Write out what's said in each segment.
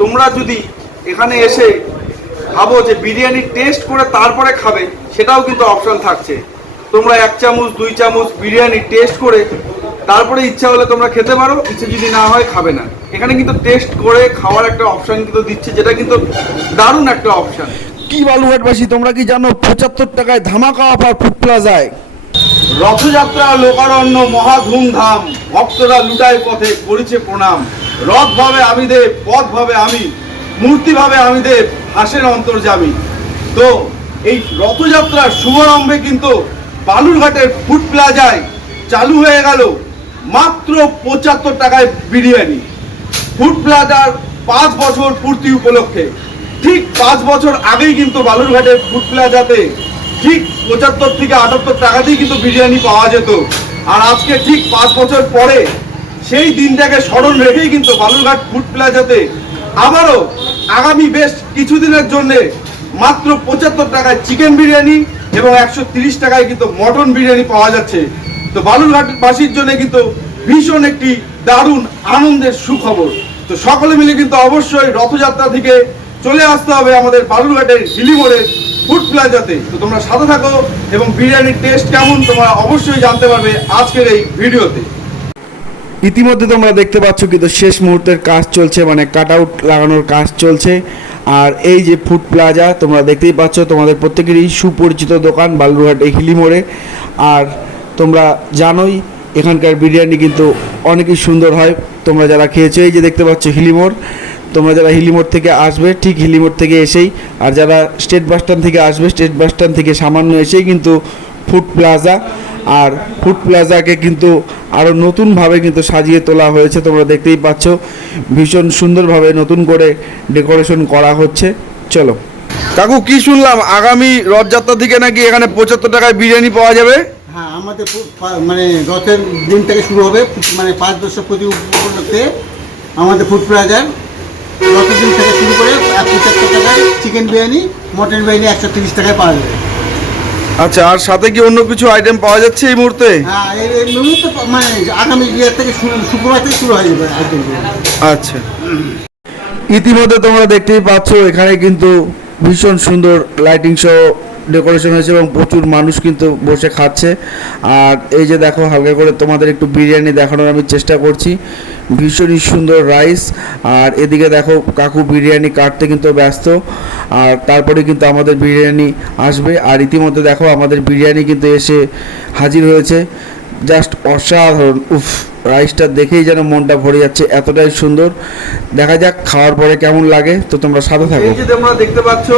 তোমরা যদি এখানে এসে ভাবো যে বিরিয়ানি টেস্ট করে তারপরে খাবে, সেটাও কিন্তু অপশন থাকছে। তোমরা 1 চামচ 2 চামচ বিরিয়ানি টেস্ট করে তারপরে ইচ্ছা হলে তোমরা খেতে পারো, ইচ্ছে যদি না হয় খাবে না। এখানে কিন্তু টেস্ট করে খাওয়ার একটা অপশন কিন্তু দিচ্ছে, যেটা কিন্তু দারুণ একটা অপশন। কি বালুঘাটবাসী, তোমরা কি জানো 75 টাকায় ধামাকা অফার ফুড প্লাজায়? রথযাত্রা লোকারণ্য মহা ধুমধাম, ভক্তরা লুটায় পথে করেছে প্রণাম। রথ ভাবে আমি দেব, পথ ভাবে আমি, মূর্তি ভাবে আমি দেব, হাসের অন্তর্যামী। তো এই রথযাত্রার শুভারম্ভে কিন্তু বালুরঘাটের ফুড প্লাজায় চালু হয়ে গেল মাত্র 75 টাকায় বিরিয়ানি। ফুড প্লাজার 5 বছর পূর্তি উপলক্ষে, ঠিক 5 বছর আগেই কিন্তু বালুরঘাটের ফুড প্লাজাতে ঠিক 75 থেকে 78 টাকাতেই কিন্তু বিরিয়ানি পাওয়া যেত। আর আজকে ঠিক 5 বছর পরে সেই দিনটাকে স্মরণ রেখেই কিন্তু বালুরঘাট ফুড প্লাজাতে আবারও আগামী বেশ কিছুদিনের জন্য মাত্র 75 টাকায় চিকেন বিরিয়ানি এবং 130 টাকায় কিন্তু মটন বিরিয়ানি পাওয়া যাচ্ছে। তো বালুরঘাটবাসীর জন্য কিন্তু ভীষণ একটি দারুণ আনন্দের সুখবর। তো সকলে মিলে কিন্তু অবশ্যই রথযাত্রা থেকে চলে আসতে হবে আমাদের বালুরঘাটের হিলিমোড়ের ফুড প্লাজাতে। তো তোমরা সাথে থাকো এবং বিরিয়ানির টেস্ট কেমন তোমরা অবশ্যই জানতে পারবে আজকের এই ভিডিওতে। ইতিমধ্যে তোমরা দেখতে পাচ্ছ কিন্তু শেষ মুহূর্তের কাজ চলছে, মানে কাট আউট লাগানোর কাজ চলছে। আর এই যে ফুড প্লাজা তোমরা দেখতেই পাচ্ছ, তোমাদের প্রত্যেকেরই সুপরিচিত দোকান বালুরঘাট হিলিমোড়ে। আর তোমরা জানোই এখানকার বিরিয়ানি কিন্তু অনেকই সুন্দর হয়। তোমরা যারা খেয়েছো, এই যে দেখতে পাচ্ছ হিলিমোড়, তোমরা যারা হিলিমোড় থেকে আসবে ঠিক হিলিমোড় থেকে এসেই, আর যারা স্টেট বাস স্ট্যান্ড থেকে আসবে স্টেট বাস স্ট্যান্ড থেকে সামান্য এসেই কিন্তু ফুড প্লাজা। আর ফুড প্লাজাকে কিন্তু আরও নতুনভাবে কিন্তু সাজিয়ে তোলা হয়েছে, তোমরা দেখতেই পাচ্ছ ভীষণ সুন্দরভাবে নতুন করে ডেকোরেশন করা হচ্ছে। চলো কাকু, কি শুনলাম আগামী রথযাত্রা থেকে নাকি এখানে 75 টাকায় বিরিয়ানি পাওয়া যাবে? হ্যাঁ, আমাদের মানে রথের দিন থেকে শুরু হবে, মানে 5 বছর প্রতি উপলক্ষে আমাদের ফুড প্লাজার রথের দিন থেকে শুরু করে 75 টাকায় চিকেন বিরিয়ানি, মটন বিরিয়ানি 130 টাকায় পাওয়া যাবে। আচ্ছা, আর সাথে কি অন্য কিছু আইটেম পাওয়া যাচ্ছে এই মুহূর্তে? হ্যাঁ, এই মুহূর্তে মানে আগামী ইয়ার থেকে শুক্রবার থেকে শুরু হয়ে যাবে আইটেমগুলো। আচ্ছা, ইতিমধ্যে তোমরা দেখতেই পাচ্ছ এখানে কিন্তু ভীষণ সুন্দর লাইটিং সহ ডেকোরেশন হয়েছে এবং প্রচুর মানুষ কিন্তু বসে খাচ্ছে। আর এই যে দেখো, হালকা করে তোমাদের একটু বিরিয়ানি দেখানোর আমি চেষ্টা করছি। ভীষণই সুন্দর রাইস। আর এদিকে দেখো কাকু বিরিয়ানি কাটতে কিন্তু ব্যস্ত, আর তারপরে কিন্তু আমাদের বিরিয়ানি আসবে। আর ইতিমধ্যে দেখো আমাদের বিরিয়ানি কিন্তু এসে হাজির হয়েছে। জাস্ট অসাধারণ, উফ, রাইসটা দেখেই যেন মনটা ভরে যাচ্ছে, এতটাই সুন্দর। দেখা যাক খাওয়ার পরে কেমন লাগে। তো তোমরা সাথে থাকো। এই যে তোমরা দেখতে পাচ্ছ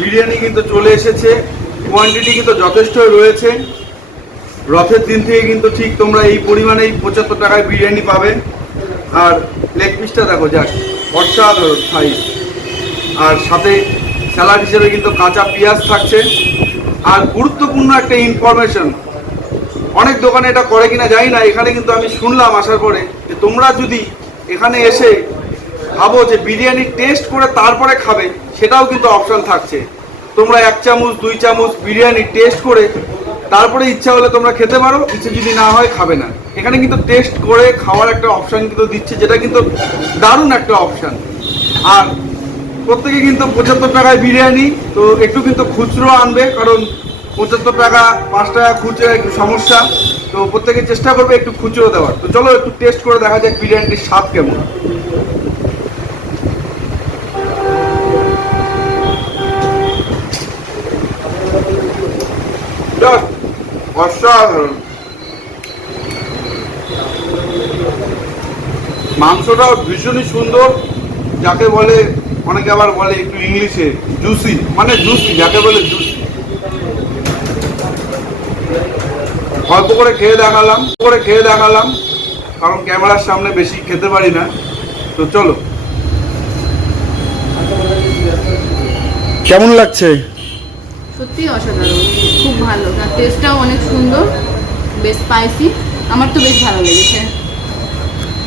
বিরিয়ানি কিন্তু চলে এসেছে, কোয়ান্টিটি কিন্তু যথেষ্ট রয়েছে। রথের দিন থেকে কিন্তু ঠিক তোমরা এই পরিমাণেই 75 টাকায় বিরিয়ানি পাবে। আর লেগ পিসটা দেখো, জাস্ট অসাধারণ সাইজ। আর সাথে স্যালাড হিসেবে কিন্তু কাঁচা পেঁয়াজ থাকছে। আর গুরুত্বপূর্ণ একটা ইনফরমেশন, অনেক দোকানে এটা করে কিনা জানি না, এখানে কিন্তু আমি শুনলাম আসার পরে যে তোমরা যদি এখানে এসে ভাবো যে বিরিয়ানি টেস্ট করে তারপরে খাবে, সেটাও কিন্তু অপশন থাকছে। তোমরা 1 চামচ 2 চামচ বিরিয়ানি টেস্ট করে তারপরে ইচ্ছা হলে তোমরা খেতে পারো, ইচ্ছে যদি না হয় খাবে না। এখানে কিন্তু টেস্ট করে খাওয়ার একটা অপশন কিন্তু দিচ্ছে, যেটা কিন্তু দারুণ একটা অপশন। আর প্রত্যেকে কিন্তু 75 টাকায় বিরিয়ানি, তো একটু কিন্তু খুচরো আনবে, কারণ 75 টাকা 5 টাকা খুচরো একটু সমস্যা। তো প্রত্যেকে চেষ্টা করবে একটু খুচরো দেওয়ার। তো চলো একটু টেস্ট করে দেখা যাক বিরিয়ানির স্বাদ কেমন। অসাধারণ, মাংসটাও ভীষণই সুন্দর, যাকে বলে অনেকে আবার বলে একটু ইংলিশে জুসি, মানে জুসি যাকে বলে জুসি। অল্প করে খেয়ে দেখালাম, কারণ ক্যামেরার সামনে বেশি খেতে পারি না। তো চলো, কেমন লাগছে? সত্যি অসাধারণ, খুব ভালো, তার টেস্টটাও অনেক সুন্দর, বেশ স্পাইসি, আমার তো বেশ ভালো লেগেছে।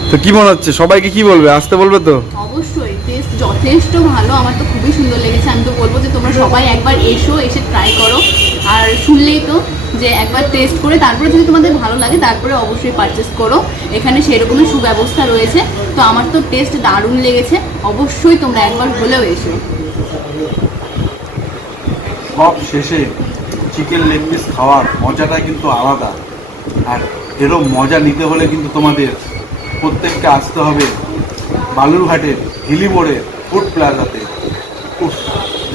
তো কি মনে হচ্ছে, সবাইকে কি বলবে, আসতে বলবে তো? অবশ্যই, টেস্ট যথেষ্ট ভালো, আমার তো খুবই সুন্দর লেগেছে। আমি তো বলবো যে তোমরা সবাই একবার এসে ট্রাই করো। আর শুনলেই তো যে একবার টেস্ট করে তারপরে যদি তোমাদের ভালো লাগে তারপরে অবশ্যই পারচেস করো। এখানে সেরকমই সুব্যবস্থা রয়েছে। তো আমার তো টেস্ট দারুণ লেগেছে, অবশ্যই তোমরা একবার হলেও এসো। সব শেষে চিকেন লেগ পিস খাওয়ার মজাটা কিন্তু আলাদা। আর এরও মজা নিতে হলে কিন্তু তোমাদের প্রত্যেককে আসতে হবে বালুরঘাটের হিলি মোড়ের ফুড প্লাজাতে। খুব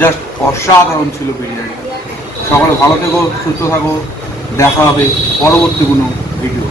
জাস্ট অসাধারণ ছিল বিরিয়ানি। সকলে ভালো থেকো, সুস্থ থাকো, দেখা হবে পরবর্তী কোনো ভিডিও।